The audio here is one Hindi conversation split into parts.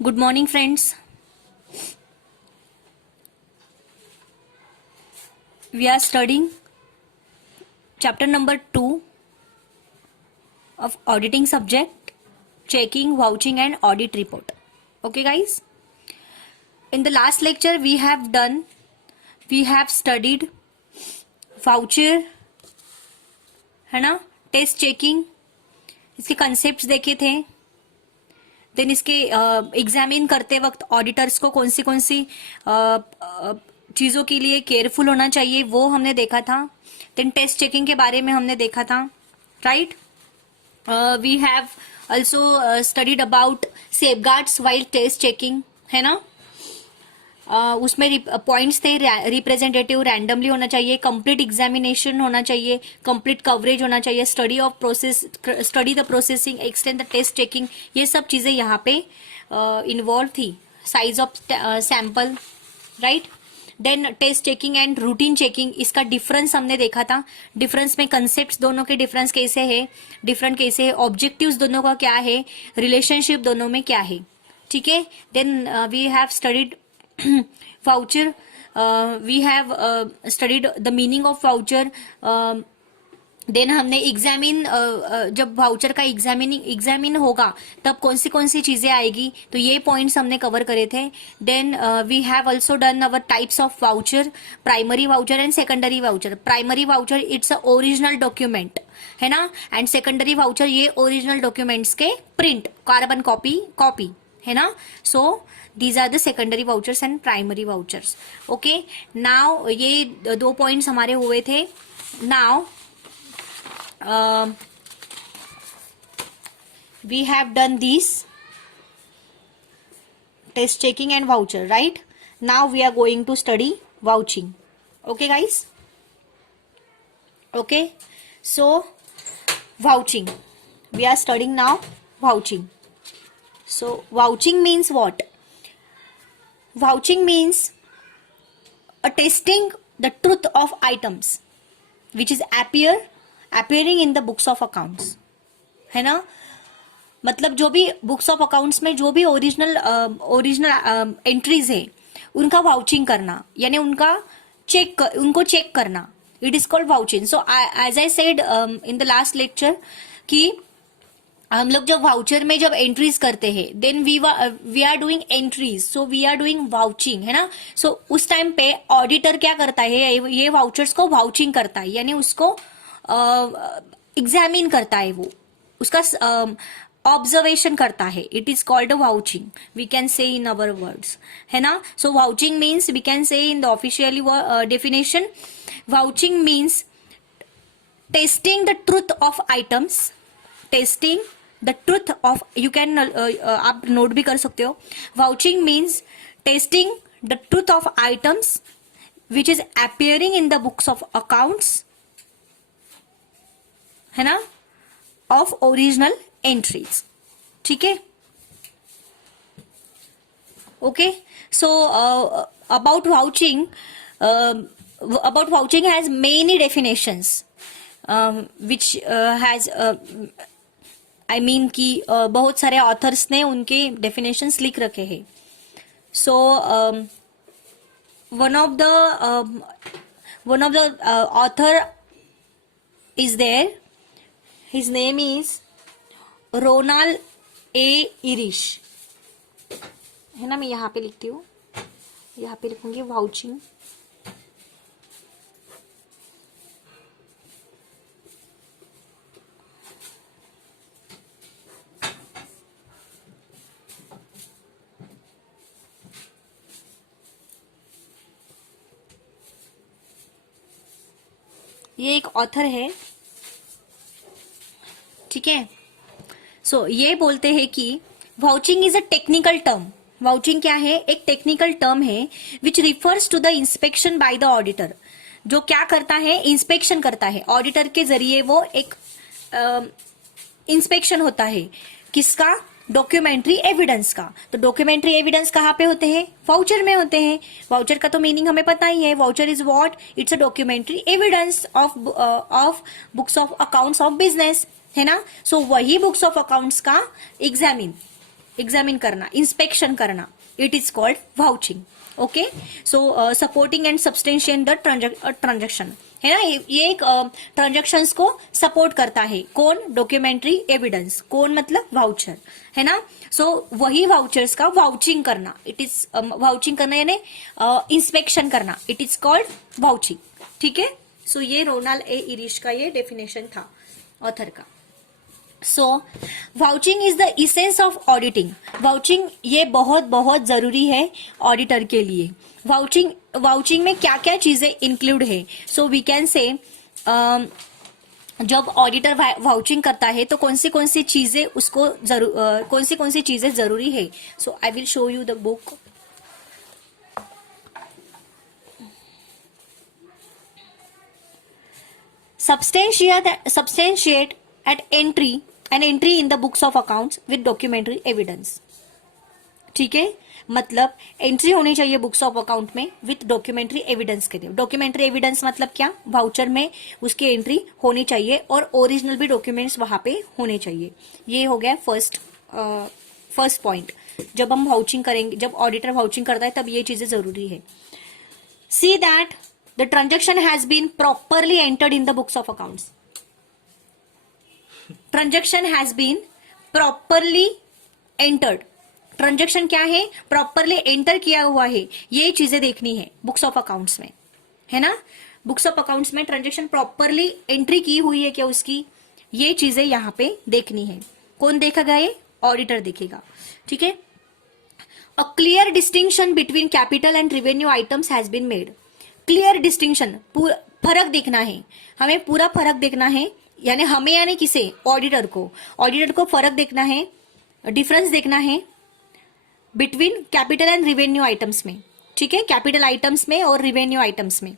Good morning, friends. We are studying chapter number 2 of auditing subject, checking, vouching, and audit report. Okay, guys. In the last lecture, we have studied voucher, है ना, टेस्ट चेकिंग, इसके कंसेप्ट देखे थे. देन इसके एग्जामिन करते वक्त ऑडिटर्स को कौन सी चीज़ों के लिए केयरफुल होना चाहिए वो हमने देखा था. देन टेस्ट चेकिंग के बारे में हमने देखा था, right. We have also studied about safeguards while test checking, है ना. उसमें पॉइंट्स थे, रिप्रेजेंटेटिव रैंडमली होना चाहिए, कंप्लीट एग्जामिनेशन होना चाहिए, कंप्लीट कवरेज होना चाहिए, study of process, study the processing, extend the test checking, ये सब चीज़ें यहाँ पे इन्वॉल्व थी. Size of sample, right. Then test checking and routine checking, इसका डिफरेंस हमने देखा था. डिफरेंस में कंसेप्ट दोनों के डिफरेंस कैसे है, डिफरेंट कैसे है, ऑब्जेक्टिव्स दोनों का क्या है, रिलेशनशिप दोनों में क्या है, ठीक है. Then we have studied voucher, we have studied the meaning of voucher. देन हमने एग्जामिन, जब वाउचर का एग्जामिन होगा तब कौन सी चीज़ें आएगी, तो ये पॉइंट्स हमने कवर करे थे. Then we have also done our types of voucher, primary voucher and secondary voucher. Primary voucher it's a original document, है ना, एंड सेकेंडरी वाउचर ये ओरिजिनल डॉक्यूमेंट्स के प्रिंट, कार्बन कॉपी, है ना. सो these are the secondary vouchers and primary vouchers. Okay, now ये दो points हमारे हुए थे. Now we have done these test checking and voucher, right. Now we are going to study vouching. Okay, guys. Okay, so vouching, we are studying now vouching. So vouching means what? Vouching means a testing the truth of items which is appearing in the books of accounts, है ना. मतलब जो भी बुक्स ऑफ अकाउंट्स में जो भी ओरिजिनल एंट्रीज है उनका वाउचिंग करना, यानी उनको चेक करना, it is called vouching. So as I said in the last lecture कि हम लोग जब वाउचर में जब एंट्रीज करते हैं, then we are doing entries, so we are doing vouching, है ना. सो उस टाइम पे ऑडिटर क्या करता है, ये वाउचर्स को वाउचिंग करता है, यानी उसको एग्जामिन करता है, वो उसका ऑब्जर्वेशन करता है. It is called a vouching, we can say in our words, है ना. So vouching means, we can say in the officially definition, vouching means testing the truth of items, testing the truth of, you can आप नोट भी कर सकते हो. Vouching means testing the truth of items which is appearing in the books of accounts, है ना, ऑफ ओरिजिनल एंट्रीज, ठीक है. Okay, so about vouching has many definitions which has, I mean कि बहुत सारे ऑथर्स ने उनके डेफिनेशंस लिख रखे हैं. So one of the author is there, his name is Ronald A Irish, है ना. मैं यहाँ पे लिखती हूँ, यहाँ पे लिखूंगी वाउचिंग. ये एक ऑथर है, ठीक है. सो ये बोलते हैं कि vouching is a technical term. Vouching क्या है, एक टेक्निकल टर्म है which refers to the inspection by the auditor. जो क्या करता है, इंस्पेक्शन करता है, ऑडिटर के जरिए वो एक इंस्पेक्शन होता है, किसका, डॉक्यूमेंट्री एविडेंस का. तो डॉक्यूमेंट्री एविडेंस कहाँ पे होते हैं, वाउचर में होते हैं. वाउचर का तो मीनिंग हमें पता ही है, voucher is what, it's a documentary evidence of books of accounts of business, है ना. सो वही बुक्स ऑफ अकाउंट्स का एग्जामिन, एग्जामिन करना, इंस्पेक्शन करना, it is called vouching. Okay, so supporting and substantiate the transaction, है ना. ये एक ट्रांजेक्शन्स को सपोर्ट करता है. कौन? Documentary evidence. कौन? मतलब वाउचर, है ना. सो वही वाउचर्स का वाउचिंग करना, इट इज वाउचिंग करना यानी इंस्पेक्शन करना, इट इज कॉल्ड वाउचिंग. ठीक है. सो ये रोनाल्ड ए इरिश का ये डेफिनेशन था ऑथर का. So vouching is the essence of auditing. Vouching ये बहुत बहुत जरूरी है ऑडिटर के लिए. वाउचिंग में क्या क्या चीजें इंक्लूड है? सो वी कैन से जब ऑडिटर वाउचिंग करता है तो कौन सी चीजें उसको कौन सी चीजें जरूरी है. So I will show you the book. Substantiate at an entry in the books of accounts with documentary evidence. ठीक है, मतलब एंट्री होनी चाहिए बुक्स ऑफ अकाउंट में विथ डॉक्यूमेंट्री एविडेंस के लिए. डॉक्यूमेंट्री एविडेंस मतलब क्या? वाउचर में उसकी एंट्री होनी चाहिए और ओरिजिनल भी डॉक्यूमेंट्स वहां पे होने चाहिए. ये हो गया फर्स्ट पॉइंट. जब हम वाउचिंग करेंगे, जब ऑडिटर वाउचिंग करता है तब ये चीजें जरूरी है. See that the transaction has been properly entered in the books of accounts. Transaction has been properly entered. Transaction क्या है? Properly enter किया हुआ है. ये चीजें देखनी है बुक्स ऑफ अकाउंट्स में, है ना. बुक्स ऑफ अकाउंट्स में ट्रांजेक्शन प्रॉपरली एंट्री की हुई है क्या उसकी, ये चीजें यहाँ पे देखनी है. कौन देखेगा? ये ऑडिटर देखेगा. ठीक है. A clear distinction between capital and revenue items has been made. Clear distinction, फर्क देखना है हमें, पूरा फर्क देखना है. यानी हमें यानी किसे? ऑडिटर को फर्क देखना है, डिफरेंस देखना है between capital and revenue items में. ठीक है, कैपिटल आइटम्स में और रिवेन्यू आइटम्स में.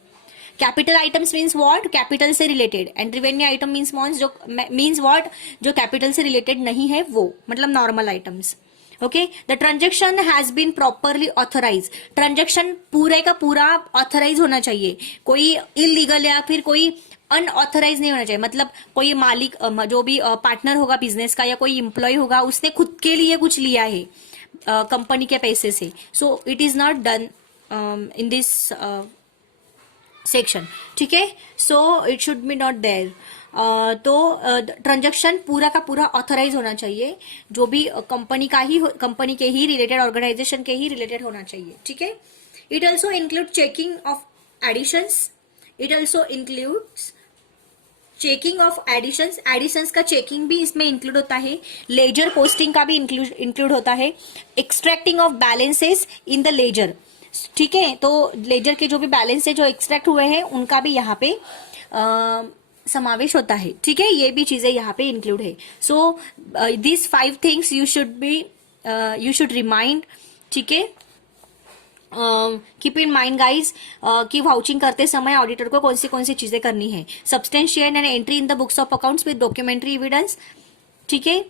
Capital items means what? Capital से related. And revenue item means what? जो कैपिटल से रिलेटेड नहीं है वो, मतलब normal items. Okay. The transaction has been properly authorise. Transaction पूरे का पूरा ऑथराइज होना चाहिए. कोई इलीगल या फिर कोई अनऑथराइज नहीं होना चाहिए. मतलब कोई मालिक, जो भी पार्टनर होगा बिजनेस का या कोई एम्प्लॉय होगा, उसने खुद के लिए कुछ लिया है कंपनी के पैसे से. So it is not done in this section. ठीक है. So it should be not there. तो ट्रांजेक्शन पूरा का पूरा ऑथराइज होना चाहिए. जो भी कंपनी के ही रिलेटेड, ऑर्गेनाइजेशन के ही रिलेटेड होना चाहिए. ठीक है. It also include checking of additions. It also includes checking of additions का चेकिंग भी इसमें इंक्लूड होता है. लेजर पोस्टिंग का भी इंक्लूड होता है. Extracting of balances in the ledger. ठीक है. तो लेजर के जो भी बैलेंस है जो एक्सट्रैक्ट हुए हैं उनका भी यहाँ पे समावेश होता है. ठीक है. ये भी चीजें यहाँ पे इंक्लूड है. So this 5 things you should remind. ठीक है. कीप इन माइंड गाइज कि वाउचिंग करते समय ऑडिटर को कौन सी चीजें करनी है. Substantiate and entry in the books of accounts with documentary evidence. ठीक है.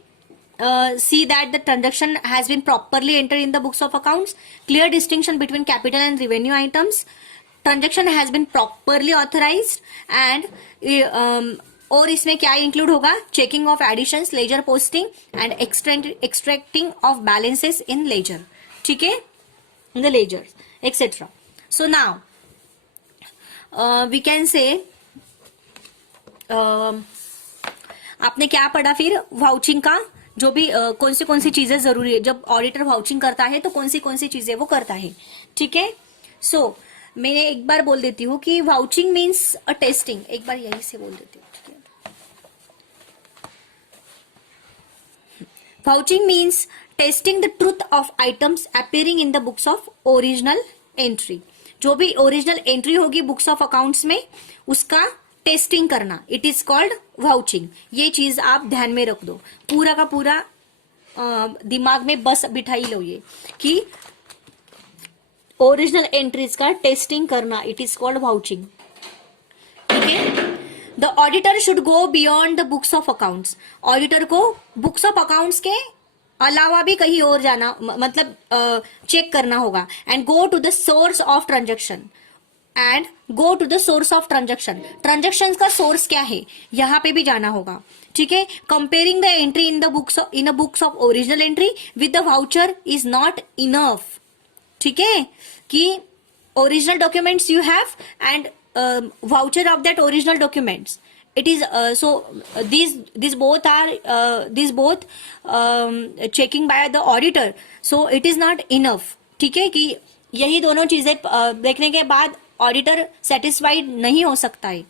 See that the transaction has been properly entered in the books of accounts. Clear distinction between capital and revenue items. Transaction has been properly authorized and और इसमें क्या इंक्लूड होगा? Checking of additions, ledger posting and extracting of balances in ledger. ठीक है, in the ledger etcetera. So now we can say आपने क्या पढ़ा फिर वाउचिंग का, जो भी कौन सी चीजें जरूरी है. जब ऑडिटर वाउचिंग करता है तो कौन सी चीजें वो करता है. ठीक है. सो मैं एक बार बोल देती हूँ कि वाउचिंग मीन्स अ टेस्टिंग. एक बार यही से बोल देती हूँ. ठीक है. Vouching means testing the truth of items appearing in the books of original entry. जो भी ओरिजिनल एंट्री होगी बुक्स ऑफ अकाउंट्स में उसका टेस्टिंग करना, इट इज कॉल्ड वाउचिंग. ये चीज आप ध्यान में रख दो. पूरा का पूरा दिमाग में बस बिठाई लो ये कि ओरिजिनल एंट्रीज का टेस्टिंग करना, इट इज कॉल्ड वाउचिंग. ठीक है. The auditor should go beyond the books of accounts. Auditor को बुक्स ऑफ अकाउंट्स के अलावा भी कहीं और जाना, मतलब चेक करना होगा. And go to the source of transaction. And go to the source of transaction. Transaction का सोर्स क्या है यहाँ पे भी जाना होगा, ठीक है। Comparing the entry in the books of original entry with the voucher is not enough, ठीक है, कि original documents you have and voucher of that original documents. It is so these both are checking by the auditor, so it is not enough, ठीक है, कि यही दोनों चीजें देखने के बाद ऑडिटर सेटिस्फाइड नहीं हो सकता है,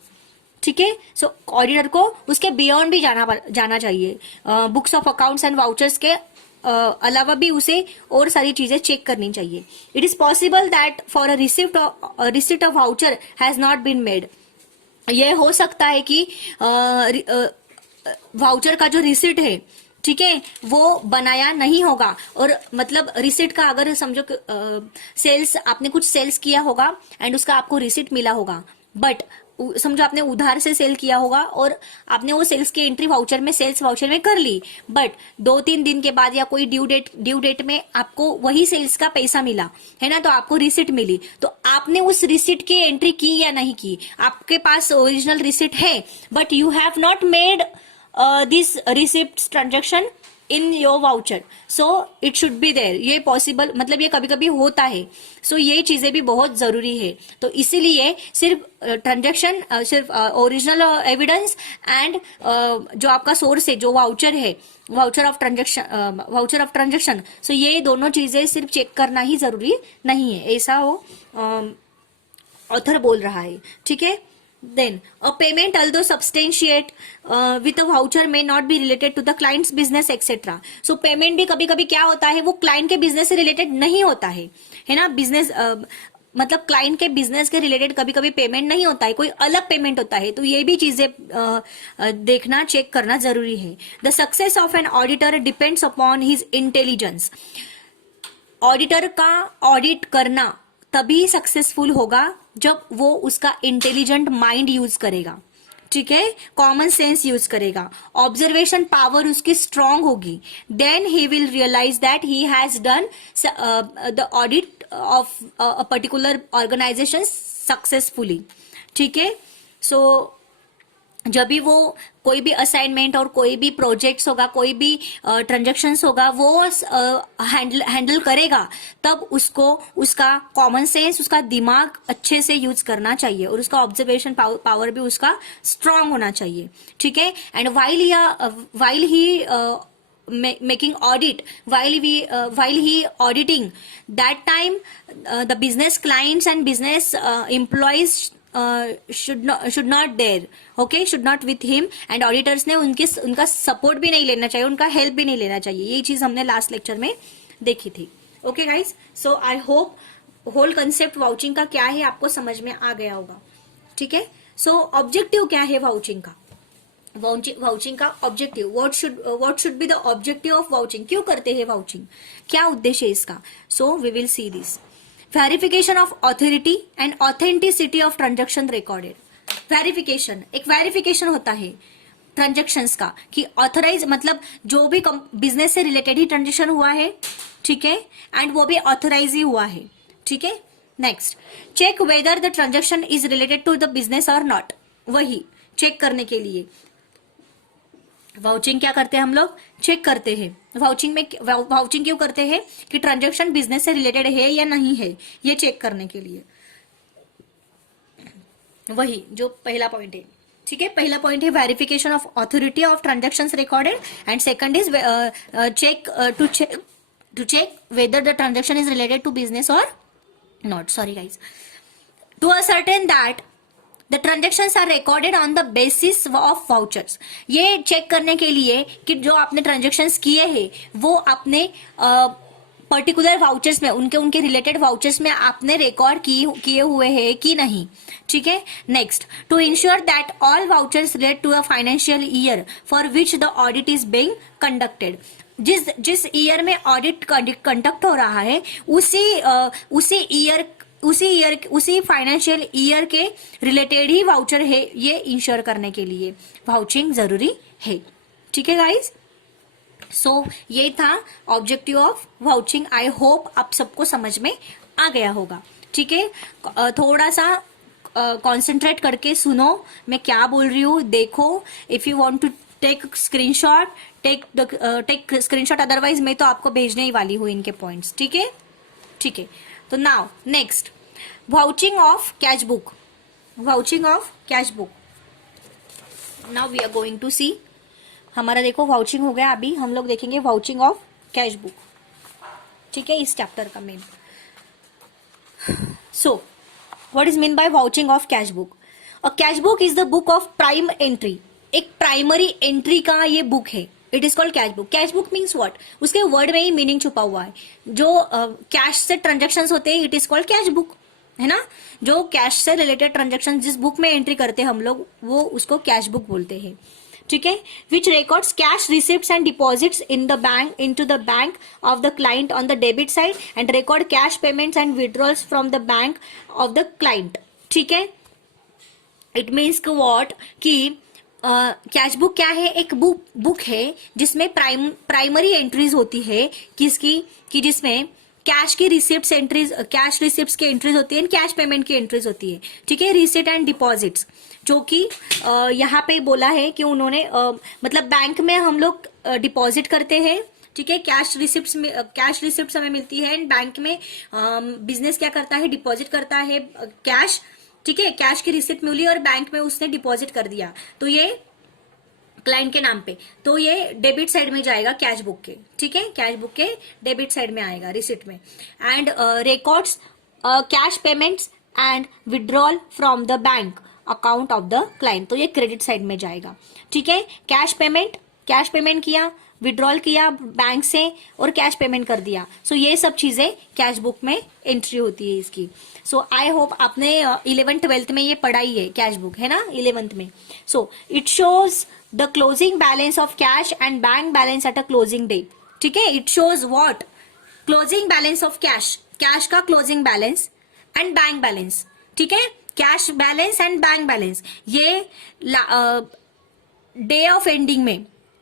ठीक है। सो ऑडिटर को उसके बियॉन्ड भी जाना चाहिए, books of accounts and vouchers के अलावा भी उसे और सारी चीजें चेक करनी चाहिए। It is possible that for a receipt of voucher has not been made. ये हो सकता है कि वाउचर का जो रिसिट है, ठीक है, वो बनाया नहीं होगा। और मतलब रिसिट का अगर समझो सेल्स, आपने कुछ सेल्स किया होगा एंड उसका आपको रिसिट मिला होगा, बट समझो आपने उधार से सेल किया होगा और आपने वो सेल्स की एंट्री वाउचर में, सेल्स वाउचर में कर ली, बट 2-3 दिन के बाद या कोई ड्यू डेट में आपको वही सेल्स का पैसा मिला है ना, तो आपको रिसिट मिली, तो आपने उस रिसिट की एंट्री की या नहीं की। आपके पास ओरिजिनल रिसिट है but you have not made this receipt transaction in your voucher, so it should be there. ये पॉसिबल, मतलब ये कभी कभी होता है, सो ये चीजें भी बहुत जरूरी है। तो इसीलिए सिर्फ ट्रांजेक्शन, सिर्फ ओरिजिनल एविडेंस एंड जो आपका सोर्स है, जो वाउचर है, वाउचर ऑफ ट्रांजेक्शन, सो ये दोनों चीजें सिर्फ चेक करना ही जरूरी नहीं है, ऐसा वो ऑथर बोल रहा है, ठीक है। Then a payment although substantiate with a voucher may not be related to the client's business etc. So payment भी कभी कभी क्या होता है, वो क्लाइंट के बिजनेस से रिलेटेड नहीं होता है ना। बिजनेस मतलब क्लाइंट के बिजनेस के रिलेटेड कभी कभी पेमेंट नहीं होता है, कोई अलग पेमेंट होता है, तो ये भी चीजें देखना, चेक करना जरूरी है। The success of an auditor depends upon his intelligence. Auditor का ऑडिट करना तभी सक्सेसफुल होगा जब वो उसका इंटेलिजेंट माइंड यूज करेगा, ठीक है, कॉमन सेंस यूज करेगा, ऑब्जर्वेशन पावर उसकी स्ट्रांग होगी, then he will realise that he has done the audit of a particular organisation successfully, ठीक है। सो जब भी वो कोई भी असाइनमेंट और कोई भी प्रोजेक्ट्स होगा, कोई भी ट्रांजेक्शंस होगा, वो हैंडल करेगा, तब उसको उसका कॉमन सेंस, उसका दिमाग अच्छे से यूज करना चाहिए और उसका ऑब्जर्वेशन पावर भी उसका स्ट्रांग होना चाहिए, ठीक है। And while he making audit, while he auditing, that time the business clients and business employees should not there, okay, should not with him, and auditors ने उनका सपोर्ट भी नहीं लेना चाहिए, उनका हेल्प भी नहीं लेना चाहिए। ये चीज हमने लास्ट लेक्चर में देखी थी। Okay guys, so I hope whole concept vouching का क्या है आपको समझ में आ गया होगा, ठीक है। सो ऑब्जेक्टिव क्या है वाउचिंग का, वाउचिंग का objective, what should be the objective of vouching, क्यों करते हैं वाउचिंग, क्या उद्देश्य है इसका। So we will see this. Verification of authority and authenticity of transaction recorded. Verification, एक वेरिफिकेशन होता है ट्रांजेक्शन्स का, कि ऑथराइज मतलब जो भी बिजनेस से रिलेटेड ही ट्रांजेक्शन हुआ है, ठीक है, एंड वो भी ऑथराइज ही हुआ है, ठीक है। Next, check whether the transaction is related to the business और नॉट। वही चेक करने के लिए वाउचिंग क्या करते हैं हम लोग, चेक करते हैं। वाउचिंग क्यों करते हैं, कि ट्रांजैक्शन बिजनेस से रिलेटेड है या नहीं है, ये चेक करने के लिए। वही जो पहला पॉइंट है, ठीक है, पहला पॉइंट है verification of authority of transactions recorded, and second is to check whether the transaction is related to business और not. Sorry guys, to ascertain that the transactions are recorded on the basis of vouchers. ये चेक करने के लिए कि जो आपने ट्रांजेक्शन्स किए हैं वो आपने पर्टिकुलर वाउचर्स में, उनके रिलेटेड वाउचर्स में आपने रिकॉर्ड किए हुए हैं कि नहीं, ठीक है। Next, to ensure that all vouchers relate to a financial year for which the audit is being conducted. जिस ईयर में ऑडिट कंडक्ट हो रहा है उसी फाइनेंशियल ईयर के रिलेटेड ही वाउचर है, ये इंश्योर करने के लिए वाउचिंग जरूरी है, ठीक है गाइज। सो ये था objective of vouching. I hope आप सबको समझ में आ गया होगा, ठीक है। थोड़ा सा कॉन्सेंट्रेट करके सुनो मैं क्या बोल रही हूँ, देखो. If you want to take screenshot, take screenshot, otherwise मैं तो आपको भेजने ही वाली हूँ इनके पॉइंट्स. ठीक है, ठीक है. तो now next, vouching of cash book. Vouching of cash book. Now we are going to see. हमारा देखो वाउचिंग हो गया, अभी हम लोग देखेंगे वाउचिंग ऑफ कैश बुक. ठीक है, इस चैप्टर का main. So what is mean by vouching of cash book? A cash book is the book of prime entry. एक प्राइमरी एंट्री का ये बुक है. It is called cash book. Cash book means what? उसके वर्ड में ही मीनिंग छुपा हुआ है. जो कैश से ट्रांजेक्शन होते हैं, it is called cash book, है ना. जो कैश से रिलेटेड ट्रांजेक्शन जिस बुक में एंट्री करते हैं हम लोग, वो उसको कैश बुक बोलते हैं. ठीक है. Which records cash receipts and deposits in the bank, into the bank of the client on the debit side and record cash payments and withdrawals from the bank of the client. ठीक है. इट मीन्स वॉट कि कैश बुक क्या है? एक बुक है जिसमें प्राइमरी एंट्रीज होती है किसकी, कि जिसमें कैश की रिसिप्ट एंट्रीज, कैश रिसिप्ट की एंट्रीज होती है, कैश पेमेंट की एंट्रीज होती है. ठीक है. रिसिप्ट एंड डिपॉजिट्स, जो कि यहाँ पे बोला है कि उन्होंने मतलब बैंक में हम लोग डिपॉजिट करते हैं. ठीक है. कैश रिसिप्ट हमें मिलती है एंड बैंक में बिजनेस क्या करता है? डिपॉजिट करता है कैश. ठीक है. कैश की रिसिप्ट मिली और बैंक में उसने डिपॉजिट कर दिया, तो ये क्लाइंट के नाम पे, तो ये डेबिट साइड में जाएगा कैश बुक के. ठीक है. कैश बुक के डेबिट साइड में आएगा, रिसिप्ट में. And records cash payments and withdrawal from the bank account of the client, तो ये क्रेडिट साइड में जाएगा. ठीक है. कैश पेमेंट किया, विड्रॉल किया बैंक से और कैश पेमेंट कर दिया. सो ये सब चीजें कैश बुक में एंट्री होती है इसकी. सो आई होप आपने 11th-12th में ये पढ़ाई है, कैश बुक, है ना, 11th में. So it shows the closing balance of cash and bank balance at a closing day. ठीक है. It shows what? Closing balance of cash, cash का closing balance and bank balance. ठीक है. Cash balance and bank balance ये day of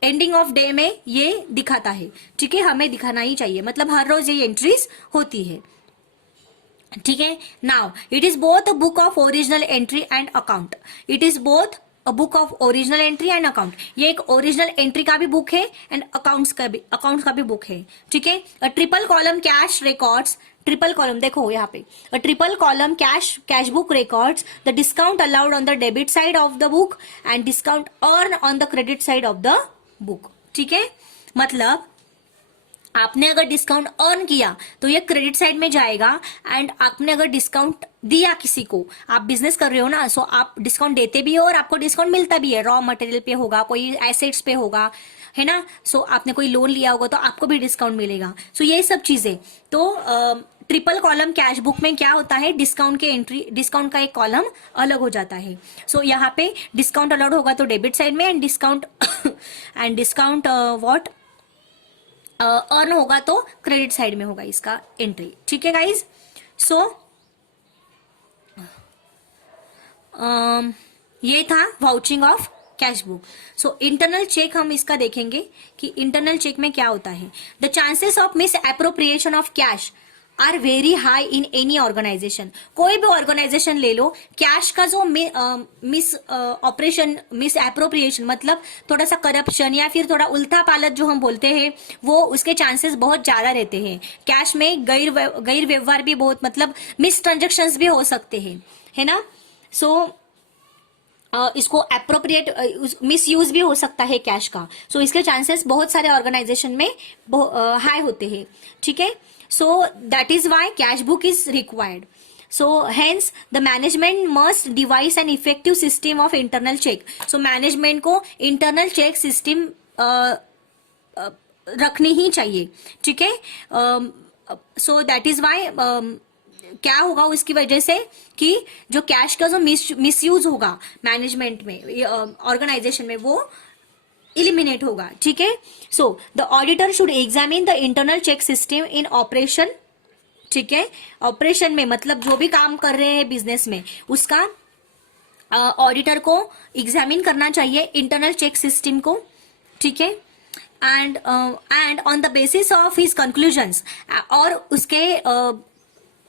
ending of day में ये दिखाता है. ठीक है. हमें दिखाना ही चाहिए, मतलब हर रोज ये एंट्रीज होती है. ठीक है. Now it is both a book of original entry and account. It is both a book of original entry and account. ये एक ओरिजिनल एंट्री का भी बुक है एंड अकाउंट का भी बुक है. ठीक है. A triple column cash records, triple column देखो यहाँ पे, a triple column cash book records the discount allowed on the debit side of the book and discount earn on the credit side of the book. ठीक है. मतलब आपने अगर डिस्काउंट अर्न किया तो ये क्रेडिट साइड में जाएगा, एंड आपने अगर डिस्काउंट दिया किसी को, आप बिजनेस कर रहे हो ना, सो आप डिस्काउंट देते भी हो और आपको डिस्काउंट मिलता भी है. रॉ मटेरियल पे होगा, कोई एसेट्स पे होगा, है ना. सो आपने कोई लोन लिया होगा तो आपको भी डिस्काउंट मिलेगा. सो ये सब चीजें. तो ट्रिपल कॉलम कैश बुक में क्या होता है? डिस्काउंट के एंट्री, डिस्काउंट का एक कॉलम अलग हो जाता है. सो यहाँ पे डिस्काउंट अलाउड होगा तो डेबिट साइड में, एंड डिस्काउंट व्हाट अर्न होगा तो क्रेडिट साइड में होगा इसका एंट्री. ठीक है गाइज. सो ये था vouching of cash book. So internal check हम इसका देखेंगे कि इंटरनल चेक में क्या होता है. The chances of misappropriation of cash are very high in any organisation. कोई भी ऑर्गेनाइजेशन ले लो, कैश का जो मिस एप्रोप्रिएशन मतलब थोड़ा सा करप्शन या फिर थोड़ा उल्टा पालत जो हम बोलते हैं, वो उसके चांसेस बहुत ज्यादा रहते हैं. कैश में गैर व्यवहार भी बहुत, मतलब मिस ट्रांजेक्शन्स भी हो सकते हैं, है ना. सो इसको एप्रोप्रिएट मिस यूज भी हो सकता है कैश का. सो इसके चांसेस बहुत सारे ऑर्गेनाइजेशन में हाई होते हैं. ठीक है. So that is why cash book is required. So hence the management must devise an effective system of internal check. So management को internal check system रखनी ही चाहिए. ठीक है. So that is why क्या होगा उसकी वजह से कि जो कैश का जो मिसयूज होगा मैनेजमेंट में, ऑर्गेनाइजेशन में, वो इलिमिनेट होगा. ठीक है. So the auditor should examine the internal check system in operation. ठीक है. ऑपरेशन में मतलब जो भी काम कर रहे हैं बिजनेस में, उसका ऑडिटर को एग्जामिन करना चाहिए इंटरनल चेक सिस्टम को. ठीक है. And on the basis of his conclusions, और उसके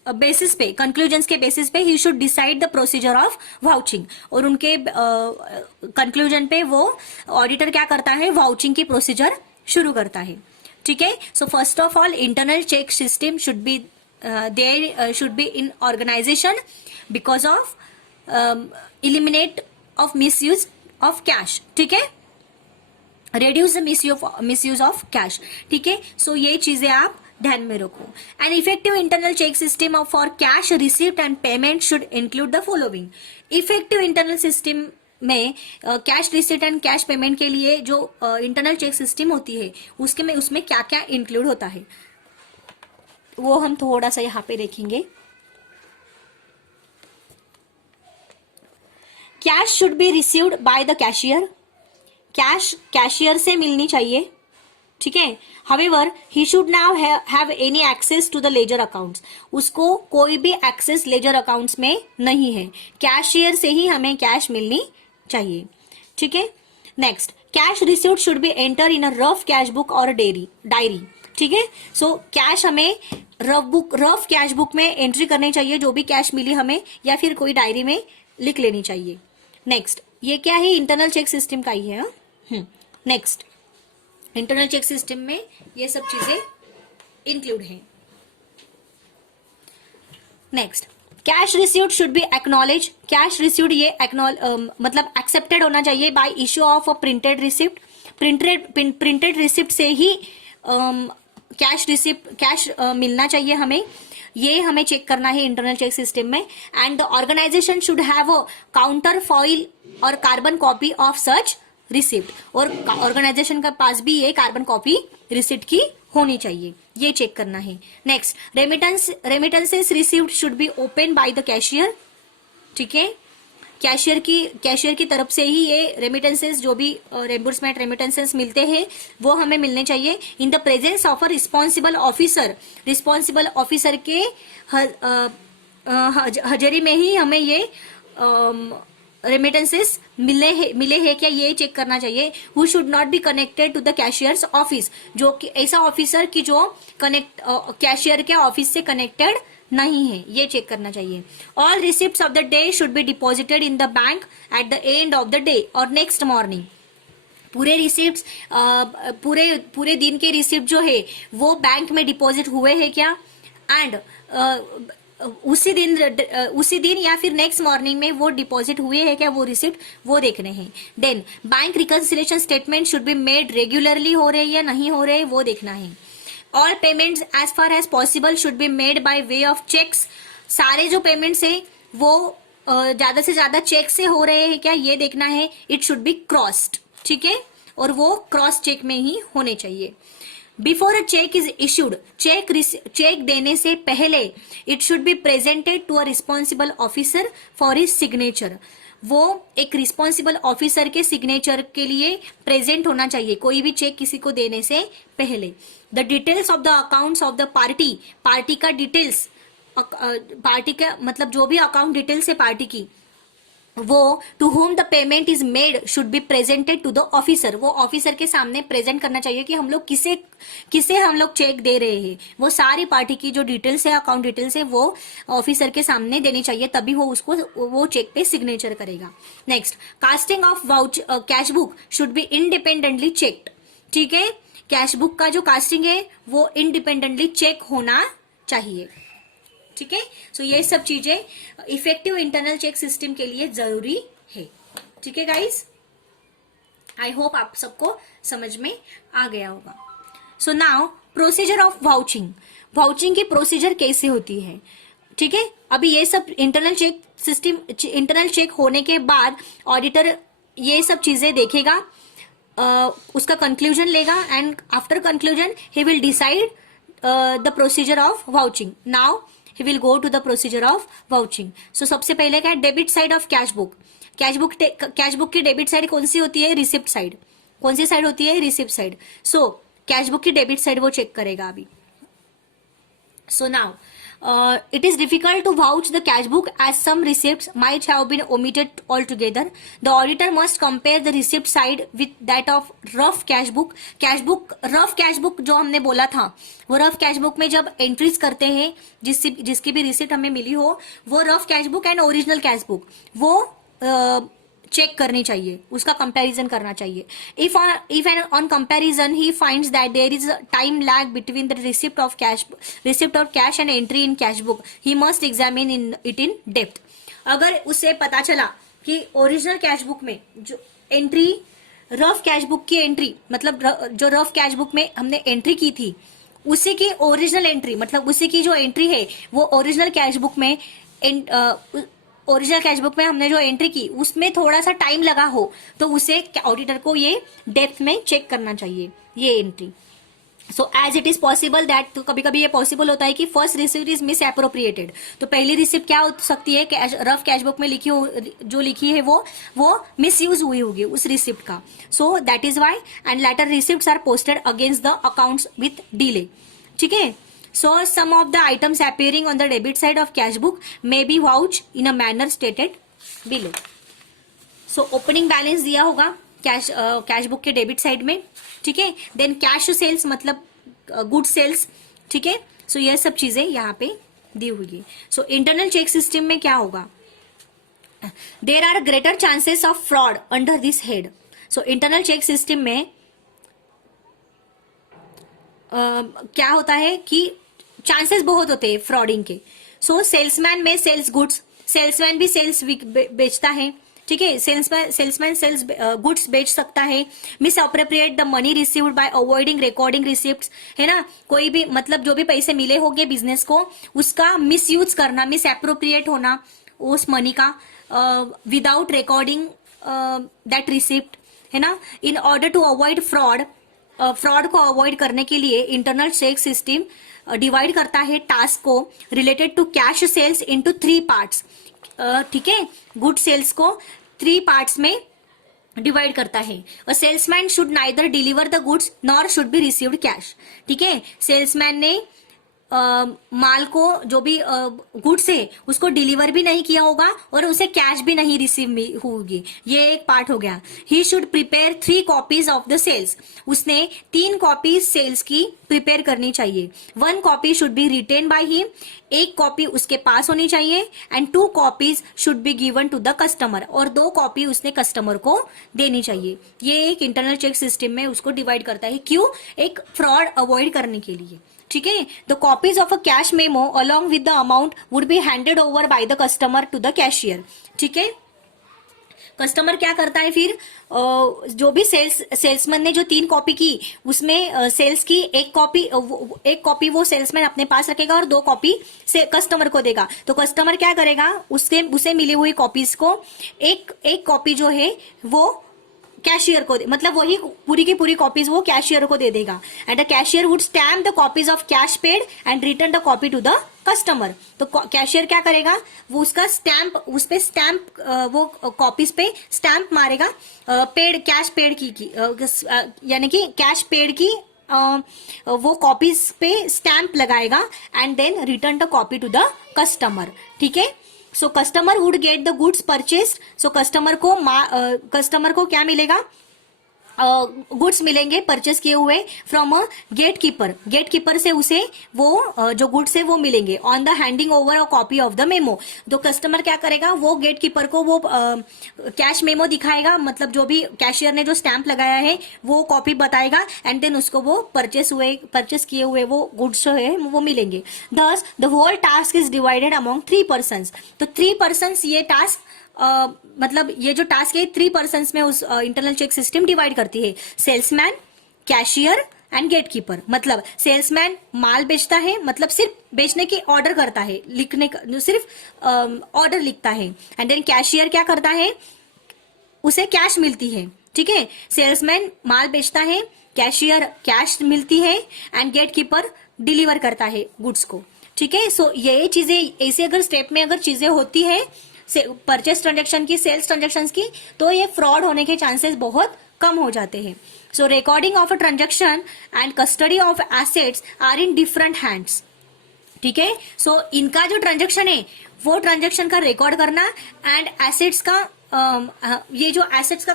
बेसिस पे, कंक्लूजन्स के बेसिस पे he should decide the procedure of vouching, और उनके कंक्लूजन पे वो ऑडिटर क्या करता है, वाउचिंग की प्रोसीजर शुरू करता है. ठीक है. So first of all internal check system should be there, should be in organisation because of eliminate of misuse of cash. ठीक है. reduce the misuse of cash. ठीक है. सो ये चीजें आप ध्यान में रखो. An effective internal check system for cash received and payment should include the following. Effective internal system में cash receipt and cash payment के लिए जो इंटरनल चेक सिस्टम होती है उसमें क्या क्या इंक्लूड होता है वो हम थोड़ा सा यहाँ पे देखेंगे. Cash should be received by the cashier. Cash cashier से मिलनी चाहिए. ठीक है. However he should now have any access to the ledger accounts. उसको कोई भी एक्सेस लेजर अकाउंट्स में नहीं है. कैशियर से ही हमें कैश मिलनी चाहिए. ठीक है. Next, cash received should be enter in a rough cash book और डायरी. ठीक है. सो कैश हमें रफ कैश बुक में एंट्री करनी चाहिए, जो भी कैश मिली हमें, या फिर कोई डायरी में लिख लेनी चाहिए. नेक्स्ट, ये क्या है, इंटरनल चेक सिस्टम का ही है. नेक्स्ट, इंटरनल चेक सिस्टम में ये सब चीजें इंक्लूड हैं. Next, cash received should be acknowledge. Cash received ये मतलब एक्सेप्टेड होना चाहिए bye issue of a printed receipt. Printed receipt से ही कैश मिलना चाहिए हमें. ये हमें चेक करना है इंटरनल चेक सिस्टम में. And the organization should have a counterfoil और carbon copy of such receipt. और ऑर्गेनाइजेशन के पास भी ये कार्बन कॉपी रिसिप्ट की होनी चाहिए. ये चेक करना है. Next, remittances received should be open by the cashier. ठीक है. कैशियर की तरफ से ही ये रेमिटेंसेस, जो भी रेम्बर्समेंट रेमिटेंसेस मिलते हैं वो हमें मिलने चाहिए in the presence of a responsible officer. Responsible officer के हाजिरी में ही हमें ये रेमिटेंसेस मिले हैं क्या, ये चेक करना चाहिए. Who should not be connected to the cashier's office. जो कि ऐसा ऑफिसर की जो कैशियर के ऑफिस से कनेक्टेड नहीं है, ये चेक करना चाहिए. All receipts of the day should be deposited in the bank at the end of the day और नेक्स्ट मॉर्निंग. पूरे रिसिप्ट्स पूरे दिन के रिसिप्ट जो है वो बैंक में डिपॉजिट हुए हैं क्या, एंड उसी दिन या फिर नेक्स्ट मॉर्निंग में वो डिपॉजिट हुए हैं क्या, वो रिसिप्ट वो देखने हैं. Then bank reconciliation statement should be made regularly, हो रहे या नहीं हो रहे वो देखना है. All payments as far as possible should be made by way of cheques. सारे जो पेमेंट्स है वो ज्यादा से ज्यादा चेक से हो रहे हैं क्या, ये देखना है. It should B crossed. ठीक है. और वो क्रॉस चेक में ही होने चाहिए. Before a cheque is issued, cheque देने से पहले it should be presented to a responsible officer for his signature. वो एक रिस्पॉन्सिबल ऑफिसर के सिग्नेचर के लिए प्रेजेंट होना चाहिए कोई भी चेक किसी को देने से पहले. The details of the accounts of the party का डिटेल्स, पार्टी का मतलब जो भी अकाउंट डिटेल्स है पार्टी की, वो to whom the payment is made should be presented to the officer. वो ऑफिसर के सामने प्रेजेंट करना चाहिए कि हम लोग किसे हम लोग चेक दे रहे हैं. वो सारी पार्टी की जो डिटेल्स है, अकाउंट डिटेल्स है, वो ऑफिसर के सामने देनी चाहिए, तभी वो चेक पे सिग्नेचर करेगा. Next, casting of cash book should B independently checked. ठीक है. कैश बुक का जो कास्टिंग है वो इंडिपेंडेंटली चेक होना चाहिए. ठीक है. सो ये सब चीजें इफेक्टिव इंटरनल चेक सिस्टम के लिए जरूरी है. ठीक है गाइस, आई होप आप सबको समझ में आ गया होगा. So now procedure of vouching की प्रोसीजर कैसे होती है. ठीक है. अभी ये सब internal check system, internal check होने के बाद ऑडिटर ये सब चीजें देखेगा, उसका कंक्लूजन लेगा, and after conclusion he will decide the procedure of vouching. Now he will go to the procedure of vouching. So सबसे पहले क्या है, debit side of cash book. Cash book की डेबिट साइड कौन सी होती है, रिसिप्ट साइड. कौन सी साइड होती है, receipt side. So cash book की डेबिट साइड वो चेक करेगा अभी. So now It is difficult to vouch the cash book as some receipts might have been omitted altogether. The auditor must compare the receipt side with that of rough cash book. Rough cash book जो हमने बोला था, वो रफ कैश बुक में जब एंट्रीज करते हैं, जिसकी भी रिसिप्ट हमें मिली हो, वो rough cash book and original cash book वो चेक करनी चाहिए, उसका कंपैरिजन करना चाहिए. If an on comparison he finds that there is time lag between the receipt of cash and entry in cash book, he must examine it in depth. अगर उसे पता चला कि ओरिजिनल कैश बुक में जो एंट्री, रफ कैश बुक की एंट्री, मतलब जो रफ कैश बुक में हमने एंट्री की थी, उसी की ओरिजिनल एंट्री, मतलब उसी की जो एंट्री है वो ओरिजिनल कैश बुक में, ओरिजिनल कैश बुक में हमने जो एंट्री की उसमें थोड़ा सा टाइम लगा हो, तो उसे ऑडिटर को ये डेप्थ में चेक करना चाहिए ये entry. So as it is possible that, तो कभी कभी ये पॉसिबल होता है कि first receipt is misappropriated. तो पहली रिसिप्ट क्या हो सकती है, रफ कैश बुक में जो लिखी है वो मिस यूज हुई होगी उस रिसिप्ट का. So that is why and later receipt are posted against the accounts with delay. ठीक है. So some of the items appearing on the debit side of cash book may be vouched in a manner stated below. So opening balance दिया होगा कैश बुक के डेबिट साइड में. ठीक है. देन कैश सेल्स मतलब गुड सेल्स. ठीक है. सो ये सब चीजें यहाँ पे दी हुई है. सो इंटरनल चेक सिस्टम में क्या होगा, there are greater chances of fraud under this head. So internal check system में क्या होता है कि चांसेस बहुत होते हैं फ्रॉडिंग के. सो सेल्समैन में सेल्स गुड्स, सेल्समैन भी सेल्स बेचता है. ठीक है. सेल्समैन सेल्स गुड्स बेच सकता है. Miss appropriate the money received by avoiding recording receipts, है ना. कोई भी मतलब जो भी पैसे मिले होंगे बिजनेस को, उसका मिस यूज करना, मिस अप्रोप्रिएट होना उस मनी का, विदाउट रिकॉर्डिंग दैट रिसिप्ट, है ना. In order to avoid fraud को अवॉइड करने के लिए इंटरनल चेक सिस्टम डिवाइड करता है टास्क को related to cash sales into 3 parts. ठीक है. गुड सेल्स को 3 पार्ट्स में डिवाइड करता है. अ salesman should neither deliver the goods nor should be received cash. ठीक है. सेल्समैन ने माल को, जो भी गुड्स है उसको डिलीवर भी नहीं किया होगा और उसे कैश भी नहीं रिसीव होगी. ये एक पार्ट हो गया. He should prepare 3 copies of the sales. उसने 3 कॉपीज सेल्स की प्रिपेयर करनी चाहिए. 1 copy should be retained by him. एक कॉपी उसके पास होनी चाहिए. And 2 copies should be given to the customer. और 2 कॉपी उसने कस्टमर को देनी चाहिए. ये एक इंटरनल चेक सिस्टम में उसको डिवाइड करता है. क्यों? एक फ्रॉड अवॉइड करने के लिए. ठीक है. The copies of a cash memo along with the amount would be handed over by the customer to the cashier. ठीक है. कस्टमर क्या करता है फिर, जो भी सेल्समैन ने जो 3 कॉपी की, उसमें सेल्स की एक कॉपी वो सेल्समैन अपने पास रखेगा और 2 कॉपी से कस्टमर को देगा. तो कस्टमर क्या करेगा, उसे मिली हुई कॉपीज को एक कॉपी जो है वो कैशियर को मतलब वही पूरी की पूरी कॉपीज वो कैशियर को दे देगा. And the cashier would stamp the copies of cash paid and return the copy to the customer. तो कैशियर क्या करेगा, वो उसका स्टैम्प, उस पे स्टैम्प, वो कॉपीज पे स्टैम्प मारेगा कैश पेड की यानी कि कैश पेड की वो कॉपीज पे स्टैम्प लगाएगा and then return the copy to the customer. ठीक है. So customer would get the goods purchased. So customer को क्या मिलेगा, गुड्स मिलेंगे परचेस किए हुए फ्रॉम अ गेट कीपर से उसे वो जो गुड्स है वो मिलेंगे. On the handing over a copy of the memo. तो कस्टमर क्या करेगा, वो गेट कीपर को वो कैश मेमो दिखाएगा, मतलब जो भी कैशियर ने जो स्टैंप लगाया है वो कॉपी बताएगा एंड देन उसको वो परचेस किए हुए वो गुड्स जो है वो मिलेंगे. Thus the whole task is divided among 3 persons. तो 3 पर्सन्स ये टास्क मतलब ये जो टास्क है 3 पर्सन्स में उस इंटरनल चेक सिस्टम डिवाइड करती है. Salesman, cashier and gatekeeper. मतलब सेल्समैन माल बेचता है, मतलब सिर्फ बेचने की ऑर्डर करता है, लिखने का जो सिर्फ ऑर्डर लिखता है. एंड देन कैशियर क्या करता है, उसे कैश मिलती है. ठीक है. सेल्समैन माल बेचता है, कैशियर कैश मिलती है एंड गेट कीपर डिलीवर करता है गुड्स को. ठीक है. सो ये चीजें ऐसे अगर स्टेप में अगर चीजें होती है परचेस ट्रांजेक्शन की, सेल्स ट्रांजेक्शन की, तो ये फ्रॉड होने के चांसेस बहुत कम हो जाते हैं. So recording of a transaction and custody of assets are in different hands. ठीक है। सो इनका जो ट्रांजेक्शन है वो ट्रांजेक्शन का रिकॉर्ड करना एंड एसेट्स का ये जो एसेट्स का